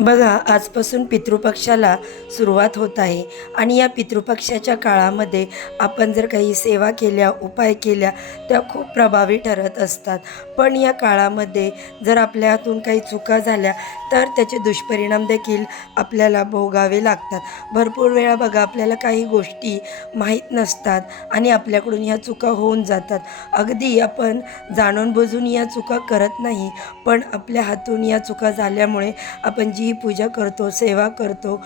बघा आजपासून पितृपक्षाला सुरुवात होत आहे आणि या पितृपक्षाच्या काळामध्ये आपण जर काही सेवा केल्या उपाय केल्या त्या खूप प्रभावी ठरत असतात. पण या काळामध्ये जर आपल्या हातून काही चुका झाल्या तर त्याचे दुष्परिणाम देखील आपल्याला भोगावे लागतात. भरपूर वेळा बघा आपल्याला काही गोष्टी माहीत नसतात आणि आपल्याकडून ह्या चुका होऊन जातात. अगदी आपण जाणून बुजून या चुका करत नाही पण आपल्या हातून या चुका झाल्यामुळे आपण जी पूजा करतो सेवा करतो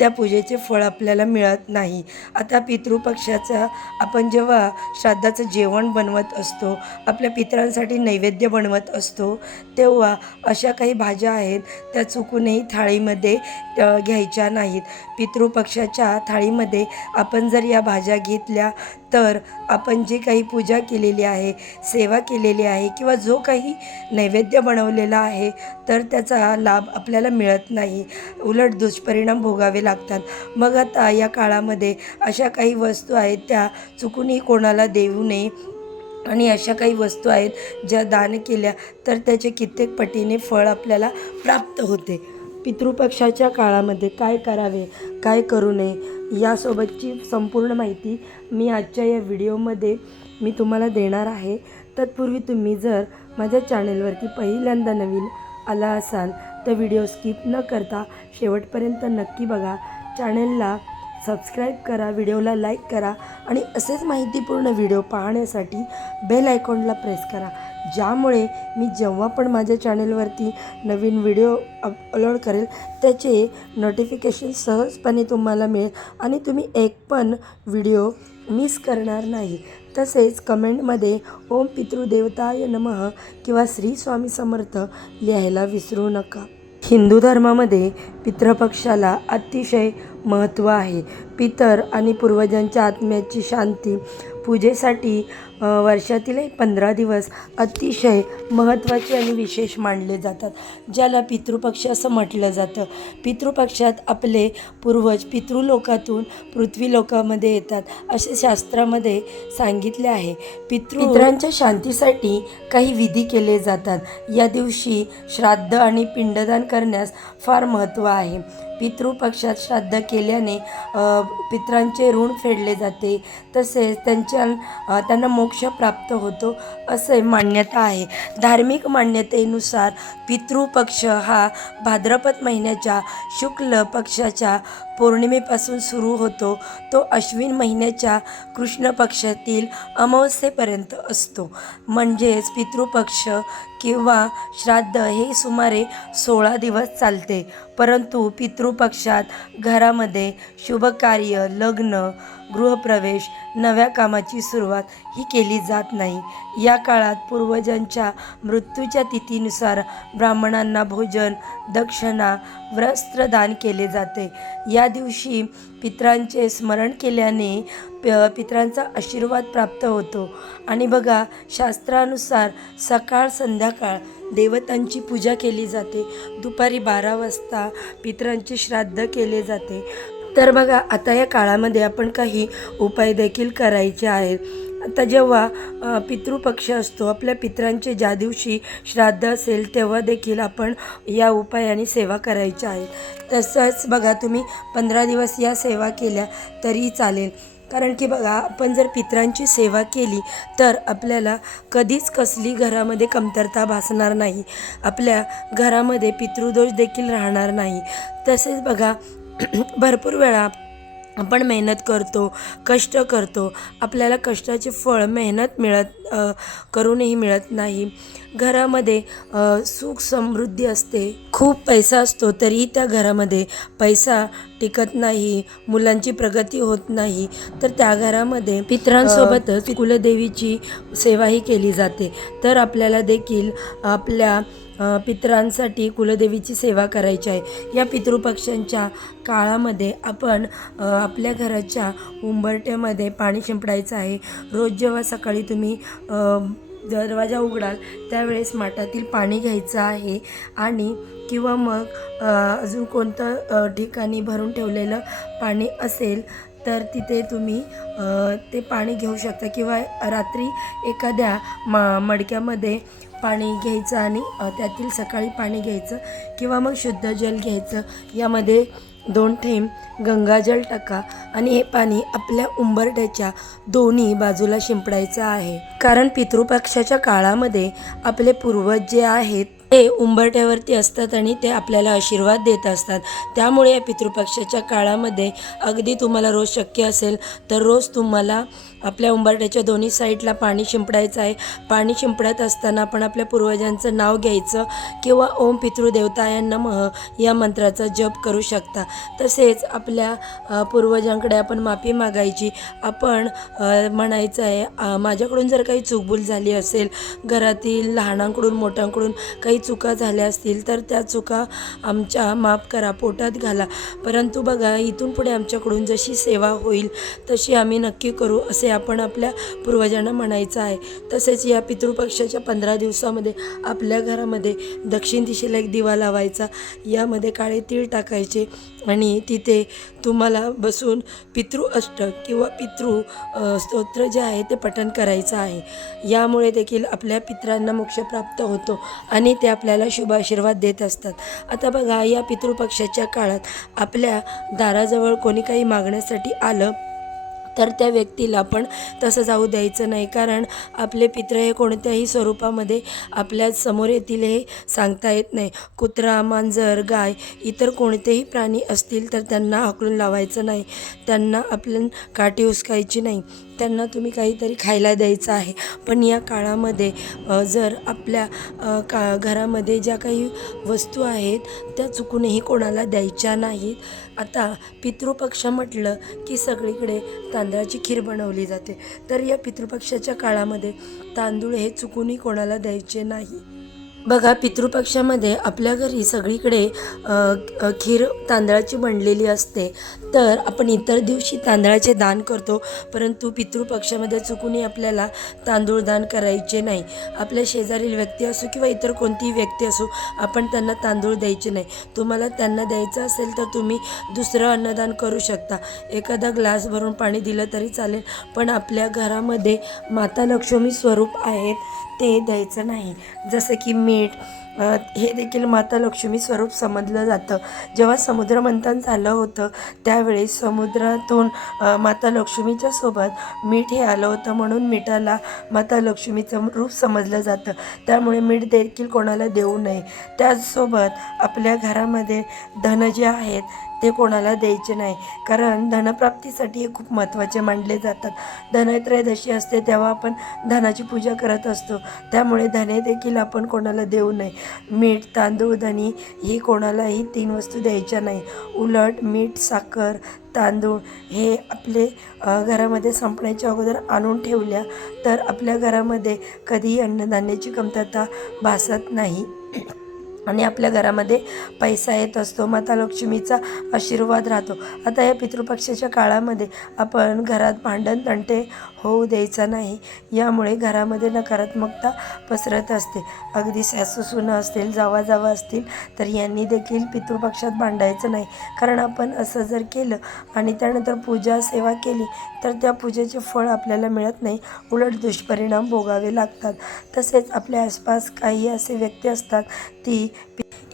त्या पूजेचे फळ आपल्याला मिळत नाही. आता पितृपक्षाचा आपण जेव्हा श्राद्धाचं जेवण बनवत असतो आपल्या पितरांसाठी नैवेद्य बनवत असतो तेव्हा अशा काही भाज्या आहेत त्या चुकूनही थाळीमध्ये घ्यायच्या नाहीत. पितृपक्षाच्या थाळीमध्ये आपण जर या भाज्या घेतल्या तर आपण जी काही पूजा केलेली आहे सेवा केलेली आहे किंवा जो काही नैवेद्य बनवलेला आहे तर त्याचा लाभ आपल्याला मिळत नाही. उलट दुष्परिणाम भोगावे लागतात लागतात. मग आता या काळामध्ये अशा काही वस्तू आहेत त्या चुकूनही कोणाला देऊ नये. आणि अशा काही वस्तू आहेत ज्या दान केल्या तर त्याचे कित्येक पटीने फळ आपल्याला प्राप्त होते. पितृपक्षाच्या काळामध्ये काय करावे काय करू नये यासोबतची संपूर्ण माहिती मी आजच्या या व्हिडिओमध्ये मी तुम्हाला देणार आहे. तत्पूर्वी तुम्ही जर माझ्या चॅनेलवरती पहिल्यांदा नवीन आला असाल तर व्हिडिओ स्किप न करता शेवटपर्यंत नक्की बघा. चॅनेलला सबस्क्राईब करा व्हिडिओला लाईक करा आणि असेच माहितीपूर्ण व्हिडिओ पाहण्यासाठी बेल आयकॉनला प्रेस करा. ज्यामुळे मी जेव्हा पण माझ्या चॅनेलवरती नवीन व्हिडिओ अपलोड करेल त्याचे नोटिफिकेशन सहजपणे तुम्हाला मिळेल आणि तुम्ही एक पण व्हिडिओ मिस करणार नाही. तसेच कमेंटमध्ये ओम पितृदेवताय नमः किंवा श्री स्वामी समर्थ लिहायला विसरू नका. हिंदू धर्मामध्ये पितृपक्षाला अतिशय महत्त्व आहे. पितर आणि पूर्वजांच्या आत्म्याची शांती पूजेसाठी वर्षातील एक पंधरा दिवस अतिशय महत्त्वाचे आणि विशेष मानले जातात ज्याला पितृपक्ष असं म्हटलं जातं. पितृपक्षात आपले पूर्वज पितृलोकातून पृथ्वी लोकामध्ये येतात असे शास्त्रामध्ये सांगितले आहे. पितृ पितरांच्या शांतीसाठी काही विधी केले जातात. या दिवशी श्राद्ध आणि पिंडदान करण्यास फार महत्त्व आहे. पितृपक्षात श्राद्ध केल्याने पितरांचे ऋण फेडले जाते. तसेच त्यांच्या अ, त्यांना मोक्ष प्राप्त होतो असे मान्यता आहे. धार्मिक मान्यतेनुसार पितृपक्ष हा भाद्रपद महिन्याच्या शुक्ल पक्षाच्या पौर्णिमेपासून सुरू होतो. तो अश्विन महिन्याच्या कृष्ण पक्षातील अमावस्येपर्यंत असतो. म्हणजेच पितृपक्ष किंवा श्राद्ध हे सुमारे सोळा दिवस चालते. परंतु पितृपक्षात घरामध्ये शुभकार्य लग्न गृहप्रवेश नव्या कामाची सुरुवात ही केली जात नाही. या काळात पूर्वजांच्या मृत्यूच्या तिथीनुसार ब्राह्मणांना भोजन दक्षिणा वस्त्रदान केले जाते. या दिवशी पितरांचे स्मरण केल्याने प पित्रांचा आशीर्वाद प्राप्त होतो. आणि बघा शास्त्रानुसार सकाळ संध्याकाळ देवतांची पूजा केली जाते. दुपारी बारा वाजता पित्रांचे श्राद्ध केले जाते. तर बघा आता या काळामध्ये आपण काही उपाय देखील करायचे आहेत. आता जेव्हा पितृपक्ष असतो आपल्या पितरांचे ज्या दिवशी श्राद्ध असेल तेव्हा देखील आपण या उपायाने सेवा करायच्या आहेत तसंच बघा तुम्ही पंधरा दिवस या सेवा केल्या तरी चालेल. कारण की बघा आपण जर पितरांची सेवा केली तर आपल्याला कधीच कसली घरामध्ये कमतरता भासणार नाही. आपल्या घरामध्ये पितृदोष देखील राहणार नाही. तसेच बघा भरपूर वेळा आपण मेहनत करतो कष्ट करतो आपल्याला कष्टाचे फळ मेहनत मिळत करूनही मिळत नाही. घरामध्ये सुख समृद्धी असते. खूप पैसा असतो तरीही त्या घरामध्ये पैसा टिकत नाही मुलांची प्रगती होत नाही. तर त्या घरामध्ये पितरांसोबतच कुलदेवीची सेवाही केली जाते. तर आपल्याला देखील आपल्या पितरांसाठी कुलदेवीची सेवा करायची आहे. या पितृपक्षांच्या काळामध्ये आपण आपल्या घराच्या उंबरट्यामध्ये पाणी शिंपडायचं आहे. रोज जेव्हा सकाळी तुम्ही दरवाजा उघडाल त्यावेळेस माठातील पाणी घ्यायचं आहे आणि किंवा मग अजून कोणतं ठिकाणी भरून ठेवलेलं पाणी असेल तर तिथे तुम्ही ते पाणी घेऊ शकता. किंवा रात्री एखाद्या मा मडक्यामध्ये पाणी घ्यायचं आणि त्यातील सकाळी पाणी घ्यायचं किंवा मग शुद्ध जल घ्यायचं. यामध्ये दोन थेंब गंगाजल टाका आणि हे पाणी आपल्या उंबरट्याच्या दोन्ही बाजूला शिंपडायचं आहे. कारण पितृपक्षाच्या काळामध्ये आपले पूर्वज जे आहेत ते उंबरट्यावरती असतात आणि ते आपल्याला आशीर्वाद देत असतात. त्यामुळे या पितृपक्षाच्या काळामध्ये अगदी तुम्हाला रोज शक्य असेल तर रोज तुम्हाला आपल्या उंबरट्याच्या दोन्ही साईडला पाणी शिंपडायचं आहे. पाणी शिंपडत असताना आपण आपल्या पूर्वजांचं नाव घ्यायचं किंवा ओम पितृदेवताय नमः या मंत्राचा जप करू शकता. तसेच आपल्या पूर्वजांकडे आपण माफी मागायची. आपण म्हणायचं आहे माझ्याकडून जर काही चूकभूल झाली असेल घरातील लहानांकडून मोठ्यांकडून काही चुका झाल्या असतील तर त्या चुका आमच्या माफ करा पोटात घाला. परंतु बघा इथून पुढे आमच्याकडून जशी सेवा होईल तशी आम्ही नक्की करू असे आपण आपल्या पूर्वजांना म्हणायचं आहे. तसेच या पितृपक्षाच्या पंधरा दिवसामध्ये आपल्या घरामध्ये दक्षिण दिशेला एक दिवा लावायचा. यामध्ये काळे तीळ टाकायचे आणि तिथे तुम्हाला बसून पितृ अष्टक किंवा पितृ स्तोत्र जे आहे ते पठण करायचं आहे. यामुळे देखील आपल्या पितरांना मोक्ष प्राप्त होतो आणि त्या आपल्याला शुभ आशीर्वाद देत असतात. आता बघा या पितृपक्षाच्या काळात आपल्या दाराजवळ कोणी काही मागण्यासाठी आलं तर त्या व्यक्तीला आपण तसं जाऊ द्यायचं नाही. कारण आपले पित्र हे कोणत्याही स्वरूपामध्ये आपल्यासमोर येतील हे सांगता येत नाही. कुत्रा मांजर गाय इतर कोणतेही प्राणी असतील तर त्यांना हकलून लावायचं नाही. त्यांना आपल्या काठी हुसकायची नाही. त्यांना तुम्ही काहीतरी खायला द्यायचं आहे. पण या काळामध्ये जर आपल्या का घरामध्ये ज्या काही वस्तू आहेत त्या चुकूनही कोणाला द्यायच्या नाहीत. आता पितृपक्ष म्हटलं की सगळीकडे तांदळाची खीर बनवली जाते. तर या पितृपक्षाच्या काळामध्ये तांदूळ हे चुकूनही कोणाला द्यायचे नाही. बघा पितृपक्षामध्ये आपल्या घरी सगळीकडे खीर तांदळाची बनलेली असते. तर आपण इतर दिवशी तांदळाचे दान करतो परंतु पितृपक्षामध्ये चुकूनही आपल्याला तांदूळ दान करायचे नाही. आपल्या शेजारील व्यक्ती असो किंवा इतर कोणतीही व्यक्ती असो आपण त्यांना तांदूळ द्यायचे नाही. तुम्हाला त्यांना द्यायचं असेल तर तुम्ही दुसरं अन्नदान करू शकता. एखादा ग्लास भरून पाणी दिलं तरी चालेल पण आपल्या घरामध्ये माता लक्ष्मी स्वरूप आहेत ते द्यायचं नाही. जसं की मी made हे देखील माता लक्ष्मी स्वरूप समजलं जातं. जेव्हा समुद्रमंथन झालं होतं त्यावेळी समुद्रातून माता लक्ष्मीच्या सोबत मीठ हे आलं होतं म्हणून मिठाला माता लक्ष्मीचं रूप समजलं जातं. त्यामुळे मीठ देखील कोणाला देऊ नये. त्याचसोबत आपल्या घरामध्ये धन जे आहेत ते कोणाला द्यायचे नाही. कारण धनप्राप्तीसाठी हे खूप महत्त्वाचे मानले जातात. धनत्रयोदशी असते तेव्हा आपण धनाची पूजा करत असतो. त्यामुळे धने देखील आपण कोणाला देऊ नये. मीठ तांदूळ धनी ही कोणालाही तीन वस्तू द्यायच्या नाही. उलट मीठ साखर तांदूळ हे आपले घरामध्ये संपण्याच्या अगोदर आणून ठेवल्या तर आपल्या घरामध्ये कधीही अन्नधान्याची कमतरता भासत नाही. आणि आपल्या घरामध्ये पैसा येत असतो माता लक्ष्मीचा आशीर्वाद राहतो. आता या पितृपक्षाच्या काळामध्ये आपण घरात भांडण तंटे होऊ द्यायचा नाही. यामुळे घरामध्ये नकारात्मकता पसरत असते. अगदी सासू सुनं असतील जावा जावा असतील तर यांनी देखील पितृपक्षात भांडायचं नाही. कारण आपण असं जर केलं आणि त्यानंतर पूजा सेवा केली तर त्या पूजेचे फळ आपल्याला मिळत नाही. उलट दुष्परिणाम भोगावे लागतात. तसेच आपल्या आसपास काही असे व्यक्ती असतात ती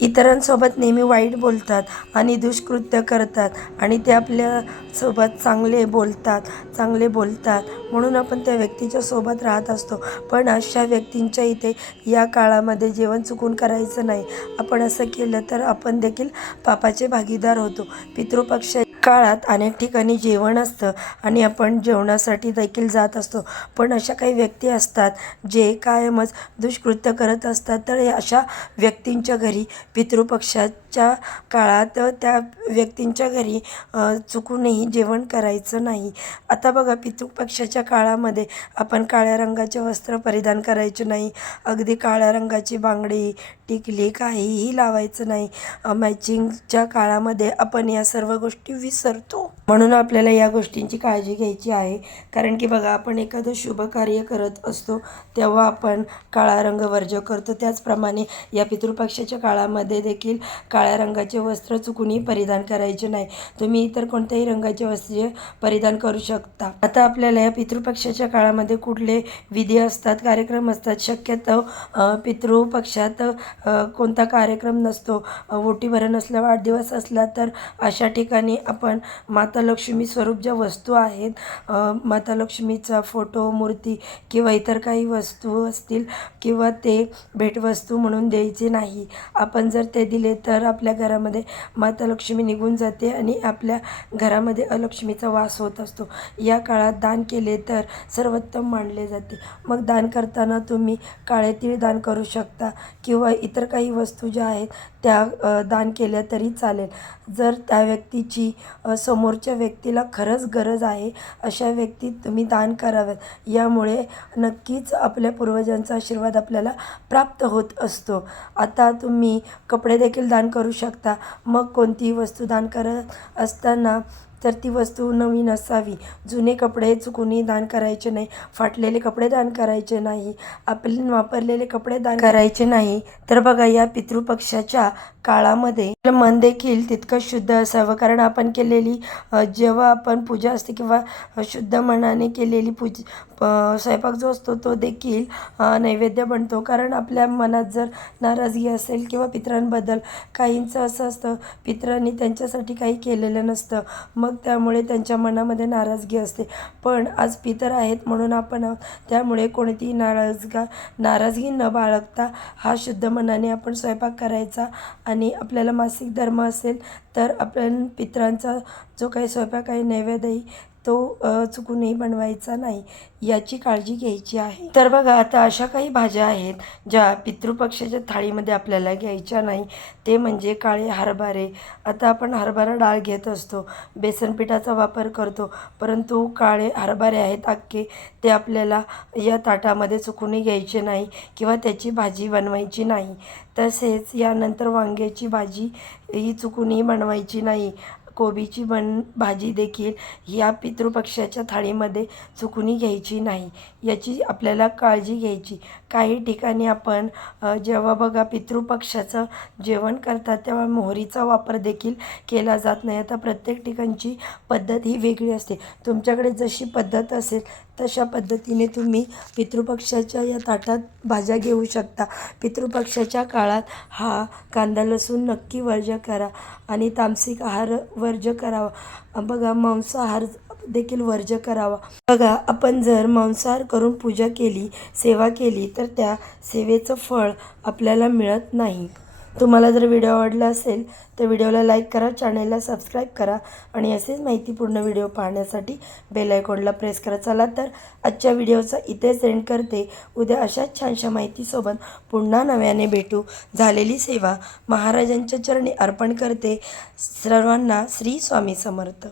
इतरांसोबत नेहमी वाईट बोलतात आणि दुष्कृत्य करतात आणि ते आपल्यासोबत चांगले बोलतात चांगले बोलतात म्हणून आपण त्या व्यक्तीच्या सोबत राहत असतो. पण अशा व्यक्तींच्या इथे या काळामध्ये जेवण चुकून करायचं नाही. आपण असं केलं तर आपण देखील पापाचे भागीदार होतो. पितृपक्ष काळात अनेक ठिकाणी जेवण असतं आणि आपण जेवणासाठी देखील जात असतो. पण अशा काही व्यक्ती असतात जे कायमच दुष्कृत्य करत असतात. तर हे अशा व्यक्तींच्या घरी पितृपक्षाच्या काळात त्या व्यक्तींच्या घरी चुकूनही जेवण करायचं नाही. आता बघा पितृपक्षाच्या काळामध्ये आपण काळ्या रंगाचे वस्त्र परिधान करायचे नाही. अगदी काळ्या रंगाची बांगडी टिकली काहीही लावायचं नाही. मॅचिंगच्या काळामध्ये आपण या सर्व गोष्टी विसरतो म्हणून आपल्याला या गोष्टींची काळजी घ्यायची आहे. कारण की बघा आपण एखादं शुभ कार्य करत असतो तेव्हा आपण काळा रंग वर्ज्य करतो. त्याचप्रमाणे या पितृपक्षाच्या काळामध्ये देखील काळ्या रंगाचे वस्त्र चुकूनही परिधान करायचे नाही. तुम्ही इतर कोणत्याही रंगाचे वस्त्र परिधान करू शकता. आता आपल्याला या पितृपक्षाच्या काळामध्ये कुठले विधी असतात कार्यक्रम असतात शक्यतो पितृपक्षात कोणता कार्यक्रम नसतो. ओटीभरण ओटी असला वाढदिवस असला तर अशा ठिकाणी आपण माता लक्ष्मी स्वरूप ज्या वस्तू आहेत माता लक्ष्मीचा फोटो मूर्ती किंवा इतर काही वस्तू असतील किंवा ते भेटवस्तू म्हणून द्यायचे नाही. आपण जर ते दिले तर आपल्या घरामध्ये माता लक्ष्मी निघून जाते आणि आपल्या घरामध्ये अलक्ष्मीचा वास होत असतो. या काळात दान केले तर सर्वोत्तम मानले जाते. मग दान करताना तुम्ही काळे तीळ दान करू शकता किंवा इतर काही वस्तू ज्या आहेत त्या दान केल्या तरी चालेल. जर त्या व्यक्तीची समोरच्या व्यक्तीला खरंच गरज आहे अशा व्यक्तीत तुम्ही दान कराव्यात यामुळे नक्कीच आपल्या पूर्वजांचा आशीर्वाद आपल्याला प्राप्त होत असतो. आता तुम्ही कपडे देखील दान करू शकता. मग कोणतीही वस्तू दान करत असताना तर ती वस्तू नवीन असावी. जुने कपडे चुकूनही दान करायचे नाही. फाटलेले कपडे दान करायचे नाही. आपले वापरलेले कपडे दान करायचे नाही. तर बघा या पितृपक्षाच्या काळामध्ये आपलं मन देखील तितकं शुद्ध असावं. कारण आपण केलेली जेव्हा आपण पूजा असते किंवा शुद्ध मनाने केलेली पूज स्वयंपाक जो असतो तो देखील नैवेद्य बनतो. कारण आपल्या मनात जर नाराजगी असेल किंवा पितरांबद्दल काहींचं असं असतं पितरांनी त्यांच्यासाठी काही केलेलं नसतं मग त्यामुळे त्यांच्या मनामध्ये नाराजगी असते. पण आज पितर आहेत म्हणून आपण त्यामुळे कोणतीही नाराजगा नाराजगी न बाळगता हा शुद्ध मनाने आपण स्वयंपाक करायचा आणि आणि आपल्याला मासिक धर्म असेल तर आपण पितरांचा जो काही स्वयंपाक आहे नैवेद्यही तो चुकूनही बनवायचा नाही याची काळजी घ्यायची आहे. तर बघा आता अशा काही भाज्या आहेत ज्या पितृपक्षाच्या थाळीमध्ये आपल्याला घ्यायच्या नाही. ते म्हणजे काळे हरभरे. आता आपण हरभरा डाळ घेत असतो. बेसन पिठाचा वापर करतो. परंतु काळे हरभरे आहेत अख्खे. ते आपल्याला या ताटामध्ये चुकूनही घ्यायचे नाही किंवा त्याची भाजी बनवायची नाही. तसेच यानंतर वांग्याची भाजी ही चुकूनही बनवायची नाही. कोबीची बन भाजी देखील या पितृपक्षाच्या थाळीमध्ये चुकूनही घ्यायची नाही. याची आपल्याला काळजी घ्यायची. काही ठिकाणी आपण जेव्हा बघा पितृपक्षाचं जेवण करतात तेव्हा मोहरीचा वापर देखील केला जात नाही. आता प्रत्येक ठिकाणची पद्धत ही वेगळी असते. तुमच्याकडे जशी पद्धत असेल तशा पद्धतीने तुम्ही पितृपक्षाच्या या ताटात भाज्या घेऊ शकता. पितृपक्षाच्या काळात हा कांदा लसूण नक्की वर्ज्य करा आणि तामसिक आहार वर्ज करावा. बघा मांसाहार देखील वर्ज करावा. बघा आपण जर मांसाहार करून पूजा केली सेवा केली तर त्या सेवेचं फळ आपल्याला मिळत नाही. तुम्हाला जर व्हिडिओ आवडला असेल तर व्हिडिओला लाईक करा चॅनेलला सबस्क्राईब करा आणि असेच माहितीपूर्ण व्हिडिओ पाहण्यासाठी बेल आयकॉनला प्रेस करा. चला तर आजच्या व्हिडिओचा इथेच सेंड करते. उद्या अशाच छानशा माहितीसोबत पुन्हा नव्याने भेटू. झालेली सेवा महाराजांच्या चरणी अर्पण करते. सर्वांना श्री स्वामी समर्थ.